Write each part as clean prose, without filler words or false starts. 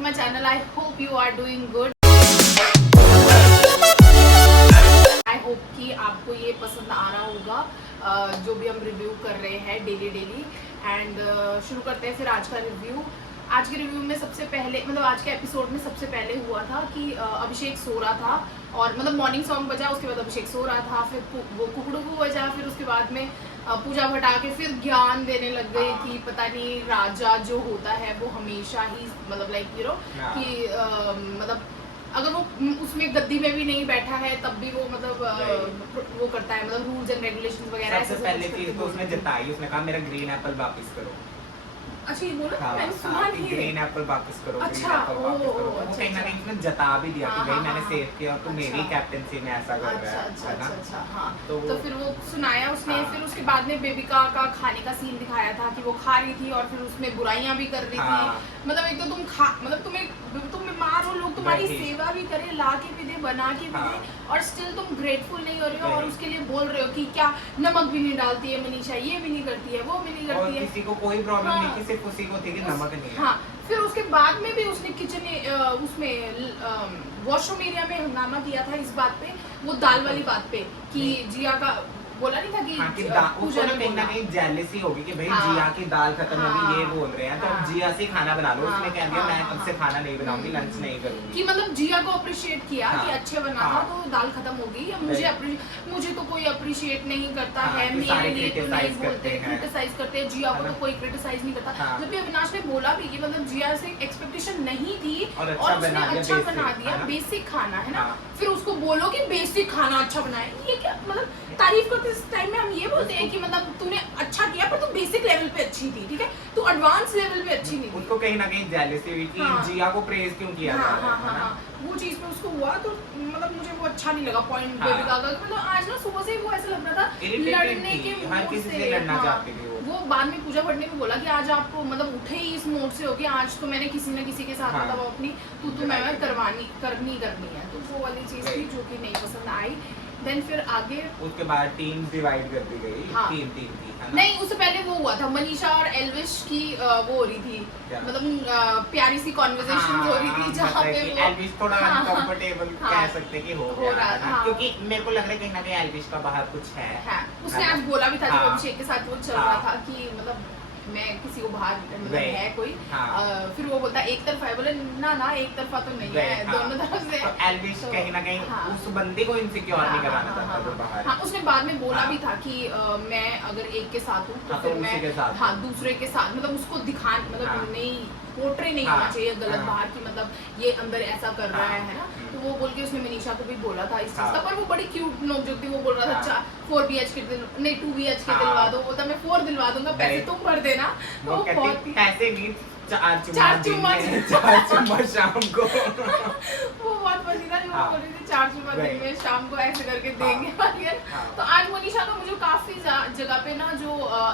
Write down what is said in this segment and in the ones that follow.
to my channel. I hope you are doing good. I hope कि आपको ये पसंद आ रहा होगा जो भी हम रिव्यू कर रहे हैं डेली एंड शुरू करते हैं फिर आज का रिव्यू। आज के रिव्यू में सबसे पहले मतलब आज के एपिसोड में सबसे पहले हुआ था कि अभिषेक सो रहा था और मतलब मॉर्निंग सॉन्ग बजा, उसके बाद अभिषेक सो रहा था, फिर वो कुकड़ू बजा, फिर उसके बाद में पूजा भट्ट आके फिर ज्ञान देने लग गई कि पता नहीं राजा जो होता है वो हमेशा ही मतलब लाइक यू नो कि मतलब अगर वो उसमें गद्दी में भी नहीं बैठा है तब भी वो मतलब वो करता है मतलब रूल्स एंड रेगुलेशंस वगैरह। सबसे पहले चीज तो उसने जताई, उसने कहा मेरा ग्रीन एप्पल वापस करो। अच्छा ये बोला हाँ, मैंने सुना नहीं है। ग्रीन एप्पल वापस करो। अच्छा, ग्रीन एप्पल वापस करो। वो अच्छा, कहीं ना कहीं उसने जता भी दिया कि भाई मैंने सेव किया और तू मेरी कैप्टेंसी में ऐसा कर रहा है ना। अच्छा हाँ। तो फिर वो सुनाया उसने। हाँ। फिर उसके बाद में बेबिका का खाने का सीन दिखाया था कि वो खा रही थी और फिर उसमें बुराइयां भी कर रही थी। मतलब एक तो तुम बीमार हो, लोग तुम्हारी सेवा भी करे, ला के भी दे, बना के भी दे और स्टिल तुम ग्रेटफुल नहीं हो रहे हो और उसके लिए बोल रहे हो कि क्या नमक भी नहीं डालती है मनीषा, ये भी नहीं करती है, वो भी नहीं करती है। किसी को कोई प्रॉब्लम नहीं थी, सिर्फ उसी को थी कि नमक नहीं है। हाँ, फिर उसके बाद में भी उसने किचन उसमें वॉशरूम एरिया में हंगामा किया था इस बात पे, वो दाल वाली बात पे कि जिया का बोला नहीं था कि उसको ना कहीं ना कहीं जेलसी होगी कि भाई जिया की दाल खत्म होगी, ये बोल रहे हैं तो अब जिया से खाना बना लो। उसने कह दिया मैं अब से खाना नहीं बनाऊंगी, लंच नहीं करूंगी। कि मतलब जिया को अप्रिशिएट किया कि अच्छे बना था तो दाल खत्म हो गई, या मुझे तो कोई अप्रिशिएट नहीं करता है, मेरे लिए तो नहीं बोलते, क्रिटिसाइज करते हैं, जिया को तो कोई क्रिटिसाइज नहीं करता। जबकि अविनाश ने बोला भी कि मतलब जिया से एक्सपेक्टेशन नहीं थी और उसने अच्छा बना दिया, बेसिक खाना है ना। फिर उसको बोलो कि बेसिक खाना अच्छा बनाए, ये क्या मतलब तारीफ करते इस टाइम में हम ये बोलते हैं कि मतलब तूने अच्छा किया पर तू बेसिक लेवल पे अच्छी थी, ठीक है, तू एडवांस लेवल पे अच्छी नहीं थी। उसको कहीं ना कहीं जेलसी हुई कि जिया को प्रेज क्यों किया जा रहा है ना। वो चीज पे उसको हुआ तो मतलब मुझे वो अच्छा नहीं लगा पॉइंट बेबिका का। मतलब आज ना सुबह से वो ऐसा लग रहा था लड़ने के हर किसी से लड़ना चाहती थी वो। बाद में पूजा भट्ट ने भी बोला कि आज आपको मतलब उठे ही इस मोड से हो कि आज तो मैंने किसी न किसी के साथ मतलब अपनी तू मैं करनी है, तो वो वाली चीज थी जो कि नहीं पसंद आई। देन फिर आगे उसके बाद टीम डिवाइड कर दी गई। टीम थी नहीं, उससे पहले वो हुआ था मनीषा और एल्विश की वो हो रही थी मतलब प्यारी सी कॉन्वर्सेशन हो रही थी जहाँ पे वो एल्विश थोड़ा अनकंफर्टेबल कह सकते कि हो रहा था, क्योंकि मेरे को लग रहा है कहीं ना कहीं एल्विश का बाहर कुछ है। उसने आज बोला भी था जब अभिषेक के साथ वो चल रहा था कि मतलब मैं किसी को बाहर मतलब है कोई। फिर वो बोलता एक तरफा है, बोले ना एक तरफा तो नहीं है, दोनों तरफ से। तो एल्विश कहीं ना कहीं उस बंदे को इनसिक्योर नहीं कराना चाहता था बाहर। हाँ, उसने बाद में बोला भी था कि मैं अगर एक के साथ हूँ तो फिर मैं दूसरे के साथ मतलब उसको दिखा मतलब नहीं पोर्ट्रे नहीं होना चाहिए गलत बाहर की मतलब ये अंदर ऐसा कर रहा है ना। तो वो बोल के उसने मनीषा को भी बोला था इस चीज का, पर वो बड़ी क्यूट नोक-झोंक थी। वो बोल रहा था 4 BHK नहीं 2 BHK दिलवा दो, बोलता मैं 4 दिलवा दूंगा, पैसे तुम भर देना। वो बहुत पैसे नहीं 4 चुम्मा शाम को। वो बहुत फनी था जो बोल रही थी 4 चुम्मा दिन में शाम को ऐसे करके देंगे। तो आज मनीषा का मुझे काफी जगह पे ना जो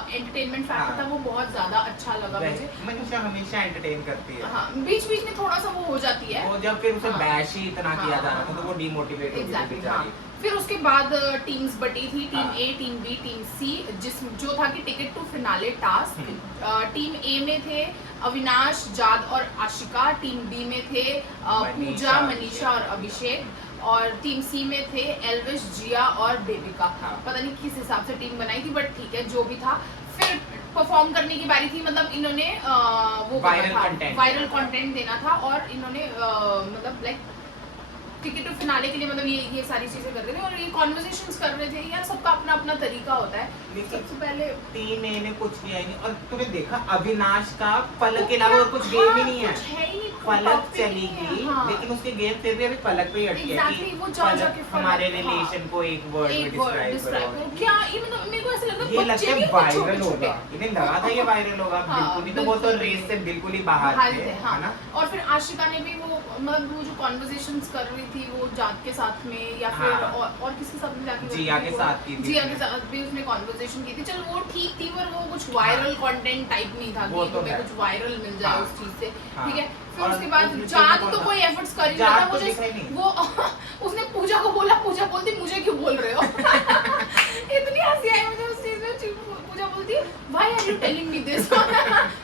एंटरटेनमेंट फैक्टर था वो बहुत ज्यादा अच्छा लगा मुझे। मनीषा हमेशा एंटरटेन करती है। हाँ, बीच में थोड़ा सा वो हो जाती है। वो जब फिर उसे बैश ही इतना किया जा रहा था तो वो डीमोटिवेट हो गई बेचारी। फिर उसके बाद टीम्स बटी थी, team A, team B, team C, जो था कि ticket to finale task. Team A में थे अविनाश, जाद और आशिका। टीम बी में थे पूजा, मनीषा और अभिषेक। और टीम सी में थे एल्विश, जिया और बेबिका। पता नहीं किस हिसाब से टीम बनाई थी बट ठीक है जो भी था। फिर परफॉर्म करने की बारी थी, मतलब इन्होंने वो वायरल कंटेंट देना था और इन्होंने मतलब लाइक टिकट टू फिनाले के लिए मतलब ये सारी चीजें कर रहे थे और ये कॉन्वर्सेशंस कर रहे थे। यार सबका अपना अपना तरीका होता है। सबसे पहले टीम ए ने कुछ किया ही नहीं और तूने देखा अविनाश का पलक के अलावा कुछ गेम ही नहीं है। पलक चली गई लेकिन उसके गेम फिर भी अभी पलक पे ही अटकी है कि वो जाके हमारे रिलेशन को एक वर्ड में डिस्क्राइब करो। क्या ये मतलब मेरे को ऐसा लग रहा है ये लगता है वायरल होगा, इन्हें लगा था ये वायरल होगा बिल्कुल नहीं, तो वो तो रेस से बिल्कुल ही बाहर थे है ना। और फिर आशिका ने भी वो मतलब वो जो कॉन्वर्सेशंस कर रही थी वो जाद के साथ में या फिर और किसके साथ में जाके जिया के साथ की थी। जिया के साथ भी उसने कॉन्वर्सेशन की थी। चल वो ठीक थी पर वो कुछ वायरल कंटेंट टाइप नहीं था कि तुम्हें कुछ वायरल मिल जाए उस चीज से, ठीक है। फिर उसके बाद जाद तो कोई एफर्ट्स कर ही नहीं था। मुझे वो उसने पूजा को बोला, पूजा बोलती मुझे क्यों बोल रहे हो। इतनी हंसी आई मुझे उस चीज में। पूजा बोलती why are you telling me this,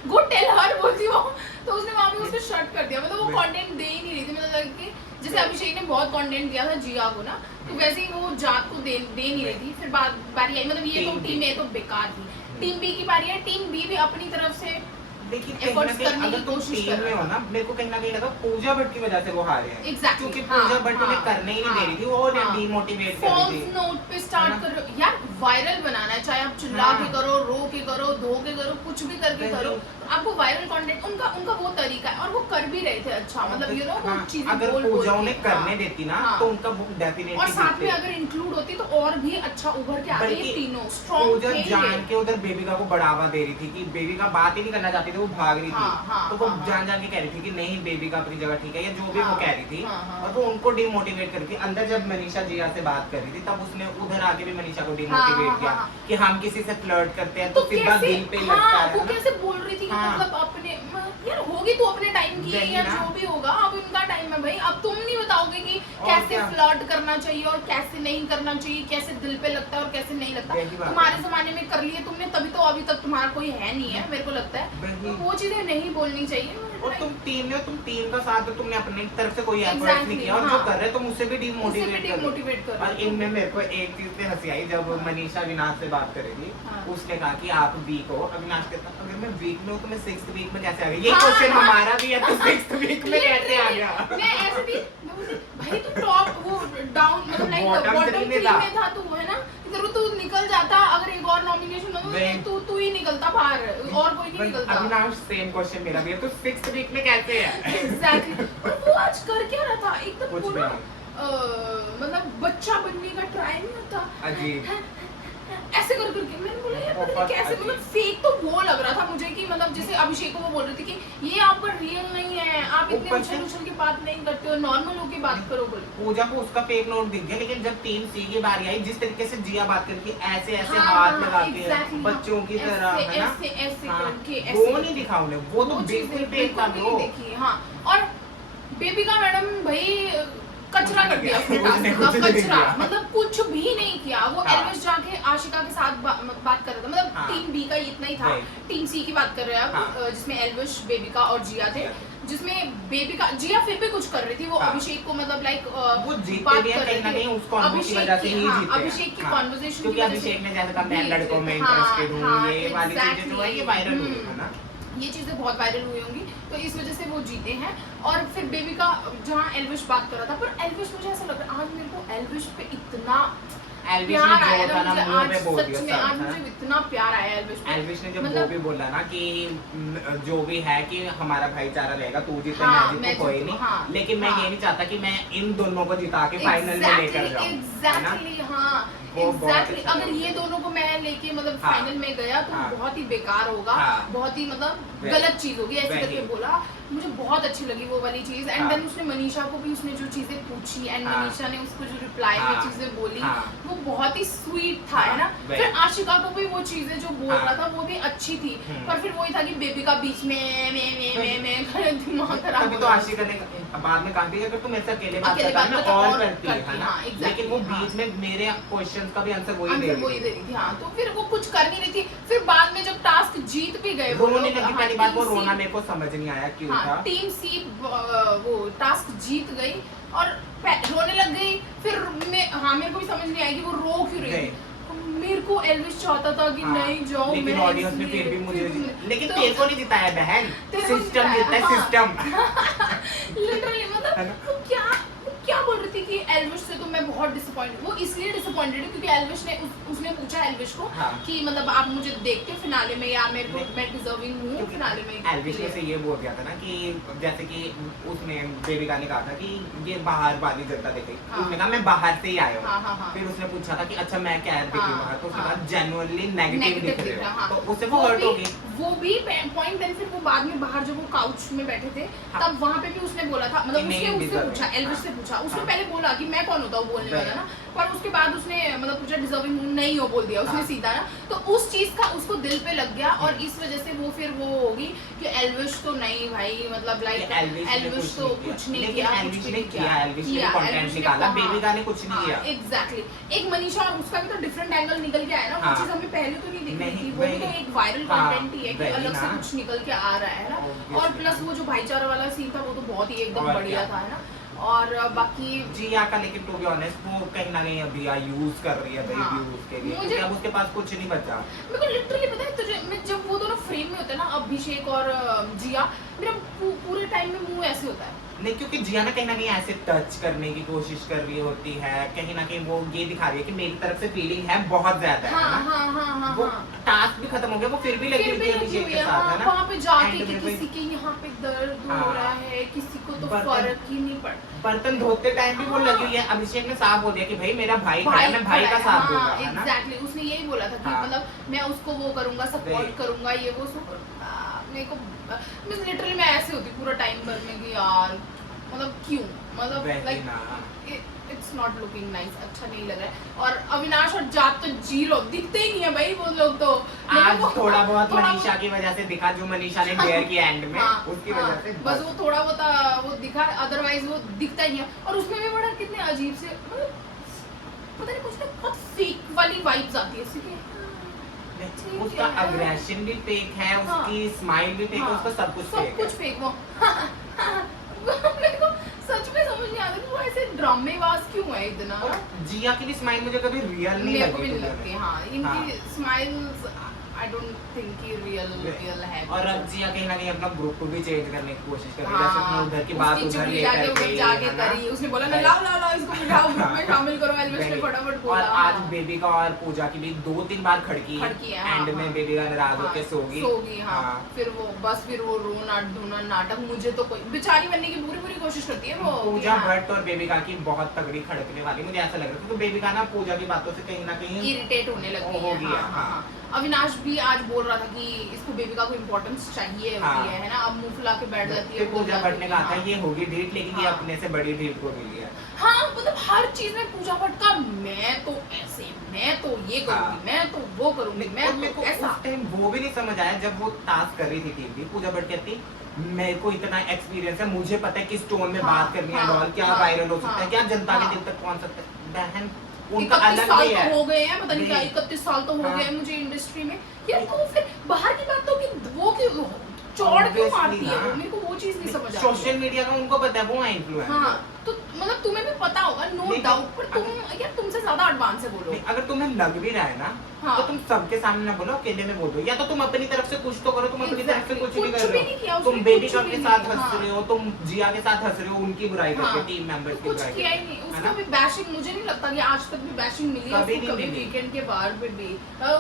go tell her बोलती वो। तो उसने वहां पे उसको शट कर दिया, मतलब वो कंटेंट दे ही नहीं रही थी, मतलब कि जैसे अभिषेक ने बहुत कंटेंट दिया था जिया को ना, तो वैसे ही वो जात को दे नहीं रही थी। फिर बारी आई, मतलब ये तो टीम ए तो बेकार थी, टीम बी की बारी है। टीम बी भी अपनी तरफ से लेकिन एफर्ट्स करने अगर की तुम कोशिश टीम कर में रहे हो ना, मेरे को कहीं ना कहीं लगा पूजा भट्ट की वजह से वो हारे हैं। Exactly, क्योंकि हाँ, पूजा भट्ट उन्हें हाँ, करने ही नहीं दे रही थी, वो हाँ, डिमोटिवेट कर रही फॉल्स थी। नोट पे स्टार्ट कर रहे हो यार, वायरल बनाना है, चाहे आप चिल्ला के करो, रो के करो, धो के करो, कुछ भी करके करो, आपको वायरल कंटेंट, उनका वो तरीका है, और वो कर भी रहे थे अच्छा, मतलब यू नो वो चीजें अगर बोल पूजा के, उन्हें करने देती ना तो उनका डेफिनेटली, और साथ में अगर इंक्लूड होती तो और भी अच्छा उभर के आते हैं तीनों स्ट्रॉन्ग पूजा थे। जान के उधर बेबिका को बढ़ावा दे रही थी कि बेबिका बात ही नहीं करना चाहती थी, वो भाग रही थी, तो वो जान के कह रही थी कि नहीं बेबिका अपनी जगह ठीक है, या जो भी वो कह रही थी, और वो उनको डिमोटिवेट कर रही थी। अंदर जब मनीषा जिया से बात कर रही थी तब उसने उधर आके भी मनीषा को डिमोटिवेट किया कि हम किसी से फ्लर्ट करते हैं तो सीधा दिल पे लगता है। वो कैसे बोल रही थी कि मतलब अपने यार होगी तो अपने टाइम की है, या जो भी होगा अब इनका टाइम है भाई, अब तुम नहीं बताओगे कि कैसे फ्लर्ट करना चाहिए और कैसे नहीं करना चाहिए, कैसे दिल पे लगता है और कैसे नहीं लगता। तुम्हारे जमाने में कर लिए तुमने, तभी तो अभी तक तुम्हारा कोई है नहीं है, मेरे को लगता है तो वो चीजें नहीं बोलनी चाहिए। और तुम टीम में हो, तुम टीम का साथ दो, तुमने अपनी तरफ से कोई एफर्ट नहीं किया, और जो कर रहे तुम उससे भी डिमोटिवेट कर। और इनमें मेरे को एक चीज पे हंसी आई, जब मनीषा अविनाश से बात करेगी, उसने कहा कि आप वीक हो। अविनाश कहता अगर मैं वीक में हूँ तो मैं 6th वीक में कैसे आ गई? ये क्वेश्चन हमारा भी है, तो 6th वीक में कैसे आ गया? मैं ऐसे थी, मैं बोलती भाई तू टॉप वो डाउन मतलब लाइक बॉटम 3 में था, तू है ना, इधर तू निकल जाता, अगर एक और नॉमिनेशन हो तो तू ही निकलता बाहर, और कोई नहीं निकलता। अविनाश सेम क्वेश्चन मेरा भी है, तो 6th वीक में कैसे है? एग्जैक्टली। और वो आज कर क्या रहा था, एकदम कुछ पूरा मतलब बच्चा बनने का ट्राई नहीं होता, अजीब ऐसे कर करके। मैंने बोला यार पता नहीं कैसे, मतलब फेक तो वो लग रहा था मुझे कि मतलब जैसे अभिषेक को वो बोल रही थी कि ये आप पर रियल नहीं है, आप इतने उछल की बात नहीं करते हो, नॉर्मल होके बात करो बोले। पूजा को उसका फेक नोट दिख गया, लेकिन जब टीम सी की बारी आई, जिस तरीके से जिया बात करती ऐसे ऐसे हाथ लगा के बच्चों की तरह, है ना, ऐसे करके वो नहीं दिखा उन्हें, वो तो बिल्कुल फेक था ब्रो। हाँ, और बेबिका मैडम भाई कचरा कर दिया उसने टास्क का, कचरा मतलब कुछ भी नहीं किया। वो एल्विश जाके आशिका के साथ बात कर रहा था, मतलब टीम बी का इतना ही था, टीम सी की बात कर रहे हैं अब, जिसमें एल्विश, बेबिका और जिया थे, जिसमें बेबिका जिया फिर भी कुछ कर रही थी, वो अभिषेक को मतलब लाइक वो जीते भी हैं कहीं ना कहीं उस कॉन्वर्सेशन की वजह से ही जीते हैं। अभिषेक की कॉन्वर्सेशन क्योंकि अभिषेक ने जैसे कहा मैं लड़कों में इंटरेस्टेड हूँ, ये वाली चीजें जो है ये वायरल हुई है ना, ये चीजें बहुत वायरल हुई होंगी, तो इस वजह से वो जीते हैं। और फिर बेबिका जहाँ एल्विश बात कर रहा था, पर एल्विश मुझे ऐसा लग रहा है आज मेरे को एल्विश पे इतना प्यार आया ना, मुझे आज सच में आज मुझे इतना प्यार आया एल्विश पे। एल्विश ने जब वो भी बोला ना कि जो भी है कि हमारा भाईचारा रहेगा, तू जीते मैं जीतूं कोई नहीं, लेकिन मैं ये नहीं चाहता कि मैं इन दोनों को जिता के फाइनल में लेकर जाऊं। एग्जैक्टली हाँ, एग्जैक्टली अगर ये दोनों को मैं लेके मतलब फाइनल में गया तो बहुत ही बेकार होगा, बहुत ही मतलब गलत चीज होगी, ऐसे करके बोला। मुझे बहुत अच्छी लगी वो वाली चीज। एंड देन उसने मनीषा को भी उसने जो चीजें पूछी एंड मनीषा ने उसको जो रिप्लाई में चीजें बोली वो बहुत ही स्वीट था, है ना। फिर आशिका को भी वो चीजें जो बोल रहा था वो भी अच्छी थी, पर फिर वही था कि बेबी का बीच में मैं दिमाग खराब। तभी तो आशिका ने बाद में कहा कि अगर तुम ऐसे अकेले बात करता ना और करती है ना, लेकिन वो बीच में मेरे क्वेश्चन का भी आंसर वही दे रही थी। हाँ, तो फिर वो कुछ कर नहीं रही थी। फिर बाद में जब टास्क जीत भी गए रोने लगी, पहली बात वो रोना मेरे को समझ नहीं आया क्यों था। टीम सी वो टास्क जीत गई और रोने लग गई। फिर मेरे को भी समझ नहीं आया कि वो रो क्यों रही। मेरे को एल्विश चाहता था कि नहीं जाओ, लेकिन ऑडियंस ने फिर भी मुझे, लेकिन तेरे को नहीं जिताया बहन, सिस्टम जीता है, सिस्टम। लिटरली मतलब क्या बोल रही थी कि एल्विश से तो मैं बहुत डिसअपॉइंटेड, वो इसलिए डिसअपॉइंटेड है क्योंकि एल्विश ने उसने पूछा एल्विश को कि मतलब आप मुझे देखते हो फिनाले में या मैं डिजर्विंग हूँ फिनाले में। एल्विश ने से ये बोल दिया था ना कि जैसे कि उसने बेबिका ने कहा था कि ये बाहर वाली जनता देखे, उसने कहा मैं बाहर से ही आया हूँ। फिर उसने पूछा था कि अच्छा मैं क्या दिख रही हूँ, तो उसने कहा जेन्युइनली नेगेटिव दिख रहे हो, तो उससे वो हर्ट हो गई। वो भी पॉइंट। देन फिर वो बाद में बाहर जब वो काउच में बैठे थे तब वहाँ पे भी उसने बोला था, मतलब उससे पूछा, एल्विश से पूछा, उसने पहले बोला कि मैं कौन होता हूँ बोलने वाला ना, पर उसके बाद उसने मतलब पूछा डिजर्विंग नहीं हो बोल दिया उसने सीधा ना, तो उस चीज का उसको दिल पे लग गया और इस वजह से वो फिर वो होगी कि एल्विश तो नहीं भाई, मतलब लाइक एल्विश तो कुछ नहीं किया, एल्विश ने किया, एल्विश ने कंटेंट निकाला, बेबिका ने कुछ नहीं किया। एग्जैक्टली। एक मनीषा और उसका भी तो डिफरेंट एंगल निकल के आया ना, वो चीज हमें पहले तो नहीं दिख रही थी, वो भी तो एक वायरल कंटेंट ही ही है कि वही अलग से ना। कुछ निकल के आ रहा है ना। Obviously। और प्लस वो जो भाईचारा वाला सीन था वो तो बहुत ही एकदम और बढ़िया क्या। था, है ना। और बाकी जिया का लेकिन टू बी ऑनेस्ट वो कहीं ना कहीं अभी यूज कर रही है भाई हाँ। व्यूज के लिए, मुझे- क्योंकि अब उसके पास कुछ नहीं बचा। मेरे को लिटरली पता है तुझे, मैं जब वो दोनों फ्रेम में होते हैं ना, अभिषेक और जिया, मेरा पूरे टाइम में मुंह ऐसे होता है। नहीं, क्योंकि जिया ना कहीं ऐसे टच करने की कोशिश कर रही होती है, कहीं ना कहीं वो ये दिखा रही है कि मेरी तरफ से फीलिंग है बहुत ज्यादा, है हाँ ना। हाँ हाँ हाँ वो हाँ। टास्क भी खत्म हो गया, वो फिर भी लगी फिर हुई भी थी लगी अभिषेक हुई के है, साथ, है ना। वहाँ पे जाके End कि में किसी के यहाँ पे दर्द हो हाँ। रहा है, किसी को तो बर्तन- फर्क ही नहीं पड़। बर्तन धोते टाइम भी वो हाँ। लगी हुई है। अभिषेक ने साफ बोल दिया कि भाई मेरा भाई खड़ा है, मैं भाई का साथ दूंगा, है ना। एग्जैक्टली, उसने यही बोला था कि हाँ। मतलब मैं उसको वो करूंगा, सपोर्ट वही। करूंगा, ये वो सब। मेरे को लिटरली मैं ऐसे होती पूरा टाइम भर में कि यार मतलब क्यों, मतलब वही लाइक ना। इट्स नॉट लुकिंग नाइस, अच्छा नहीं लग रहा है। और अविनाश और जात तो जीरो दिखते ही नहीं है भाई वो लोग तो। आज मतलब थोड़ा बहुत थोड़ा मनीषा की वजह से दिखा, जो मनीषा ने डेयर किया एंड में, हाँ, उसकी हाँ, वजह से बस वो थोड़ा बहुत वो दिखा, अदरवाइज वो दिखता ही नहीं है। और उसमें भी बड़ा कितने अजीब से मतलब पता नहीं कुछ ना बहुत फेक वाली वाइब्स आती है इसकी। ठीक उसका है। अग्रेशन भी फेक है, हाँ। उसकी स्माइल भी फेक है, हाँ, उसका सब कुछ फेक है। फेक वो मेरे को सच में समझ नहीं आता कि वो ऐसे ड्रामेबाज क्यों है इतना। और जिया की भी स्माइल मुझे कभी रियल नहीं मेरे को भी लगी, नहीं लगती, हाँ इनकी हाँ। स्माइल्स आई डोंट थिंक कि रियल है। और अब जिया कहीं ना कहीं अपना ग्रुप को भी चेंज करने की कोशिश कर रही है, हाँ, जैसे उसने उधर की बात उसकी उधर चुगली लेकर जाके गई, जाके है ना। करी, उसने बोला ना Right. लाओ इसको बिठाओ ग्रुप में शामिल करो, एल्विश ने वही। फटाफट और बोला। आज हाँ। बेबी का और पूजा की भी 2-3 बार खड़की खड़की है, हाँ, एंड हाँ। में बेबी का नाराज हाँ, होके सोगी। सोगी, हाँ। फिर वो रोना धोना नाटक, मुझे तो कोई बेचारी बनने की पूरी कोशिश करती है वो। पूजा हाँ। भट्ट और बेबी का की बहुत तगड़ी खड़कने वाली, मुझे ऐसा लग रहा है, क्योंकि बेबी का ना पूजा की बातों से कहीं ना कहीं इरिटेट होने लगी हो है, गया, हाँ, हाँ, हाँ। हाँ। अविनाश भी आज बोल रहा था कि इसको बेबी का कोई इम्पोर्टेंस चाहिए हाँ। होती है ना, अब मुंह फुला के बैठ जाती है। फिर पूजा भट्ट ने कहा था हाँ। ये होगी ढीठ, लेकिन ये हाँ। अपने से बड़ी ढीठ को मिली है। हाँ मतलब हर चीज में पूजा भट्ट का मैं तो ऐसे, मैं तो ये करूंगी, हाँ। मैं तो वो करूंगी, और मैं मेरे तो को ऐसा। उस टाइम वो भी नहीं समझ आया जब वो टास्क कर रही थी टीम की, पूजा भट्ट कहती मेरे को इतना एक्सपीरियंस है, मुझे पता है किस टोन में हाँ, बात करनी है, हाँ, और क्या हाँ, वायरल हो सकता है, हाँ, क्या जनता के हाँ। दिल तक पहुंच सकता है। बहन उनका 31 अलग साल भी है। तो हो गए हैं, पता नहीं क्या वही। 31 साल तो हो हाँ। गए हैं मुझे इंडस्ट्री में। यार तो फिर बाहर की बात तो कि वो क्यों चौड़ क्यों मारती है वो, मेरे को वो चीज नहीं समझ आती। सोशल मीडिया का उनको पता है वो है इन्फ्लुएंसर। हाँ तो मतलब तुम्हें भी पता होगा, नो लेकिन डाउट, पर तुम यार तुमसे ज्यादा एडवांस है बोलो। नहीं, अगर तुम्हें लग भी रहा है ना, हाँ। तो तुम सबके सामने ना बोलो, अकेले में बोलो, या तो तुम अपनी तरफ से कुछ तो करो। तुम अपनी तरफ से Exactly. कुछ नहीं कुछ कर भी रहे नहीं किया हो, उसने, तुम बेबी कुछ का भी के नहीं साथ किया, हंस हाँ। रहे हो, तुम जिया के साथ हंस रहे हो, उनकी बुराई करके हाँ। टीम मेंबर्स की कुछ बुराई किया ही करके, नहीं, है उसको ना? भी बैशिंग मुझे नहीं लगता कि आज तक भी बैशिंग मिली है कभी उसको, नहीं कभी मिली। वीकेंड के बाद फिर भी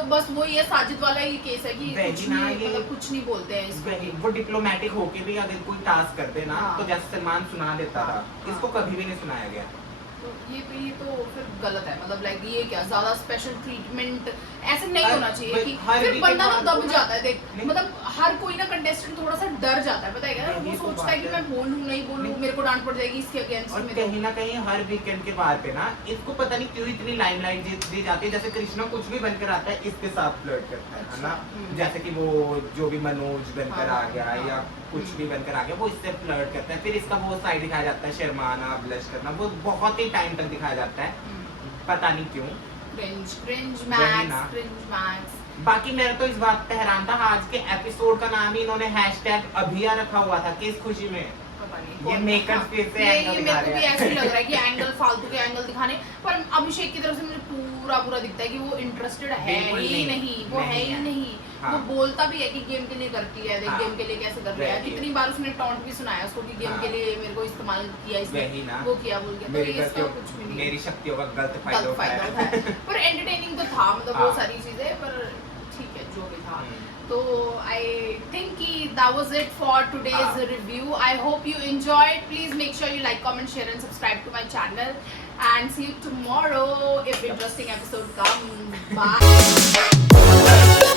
बस वो ये साजिद वाला ही केस है कि वही कुछ ना, नहीं, ये- मतलब कुछ नहीं बोलते हैं इसको। वही, वो डिप्लोमेटिक होके भी अगर कोई टास्क करते ना, हाँ। तो जैसे सलमान सुना देता था, हाँ। इसको कभी भी नहीं सुनाया गया। तो ये तो फिर गलत है, मतलब लाइक ये क्या ज्यादा स्पेशल ट्रीटमेंट ऐसे नहीं होना चाहिए कि हर फिर weekend बंदा ना वालों दब को ना- जाता है। देख नहीं। मतलब हर कोई ना कंटेस्टेंट थोड़ा सा डर जाता है, पता है क्या, यही वो तो सोचता बात है कि है। मैं बोलूं नहीं बोलूं, नहीं। मेरे को डांट पड़ जाएगी इसके अगेंस्ट और में। कहीं ना कहीं हर वीकेंड के बाद पे ना इसको पता नहीं क्यों इतनी लाइमलाइट दी जाती है, जैसे कृष्णा कुछ भी बनकर आता है इसके साथ फ्लर्ट करता है ना। अच्छा, जैसे कि वो जो भी मनोज बनकर हाँ, आ गया, हाँ, या कुछ भी बनकर आ गया, वो इससे फ्लर्ट करता है। फिर इसका वो साइड दिखाया जाता है, शर्माना, ब्लश करना, वो बहुत ही टाइम तक दिखाया जाता है, पता नहीं क्यों। क्रिंज वही ना। मैक्स। बाकी मेरा तो इस बात पे हैरान था, आज के एपिसोड का नाम ही इन्होंने हैशटैग अभिया रखा हुआ था, किस खुशी में। पता नहीं ये कौन- मेकअप हाँ, फिर से ये एंगल मेरे दिखा को भी रहे हैं। ऐसे ही लग रहा है कि एंगल फालतू के एंगल दिखाने, पर अभिषेक की तरफ से मुझे पूरा दिखता है कि वो इंटरेस्टेड है बिल्कुल ही नहीं, नहीं, वो है ही नहीं। हाँ। वो बोलता भी है कि गेम के लिए करती है, देख हाँ। गेम के लिए कैसे कर रही है। वही। कितनी बार उसने टॉन्ट भी सुनाया उसको कि गेम हाँ। के लिए मेरे को इस्तेमाल किया इसने, वही ना। वो किया बोल के, तो मेरी ये इसका गलतियों, कुछ भी नहीं मेरी शक्तियों का गलत गलत फायदा फायदा उठाया उठाया। पर एंटरटेनिंग तो था, मतलब वो हाँ। सारी चीजें, पर ठीक है जो भी था। हम्म। तो आई थिंक कि that was it for today's हाँ. review. I hope you enjoyed. Please make sure you like, comment, share and subscribe to my channel, and see you tomorrow if interesting episode comes. Bye.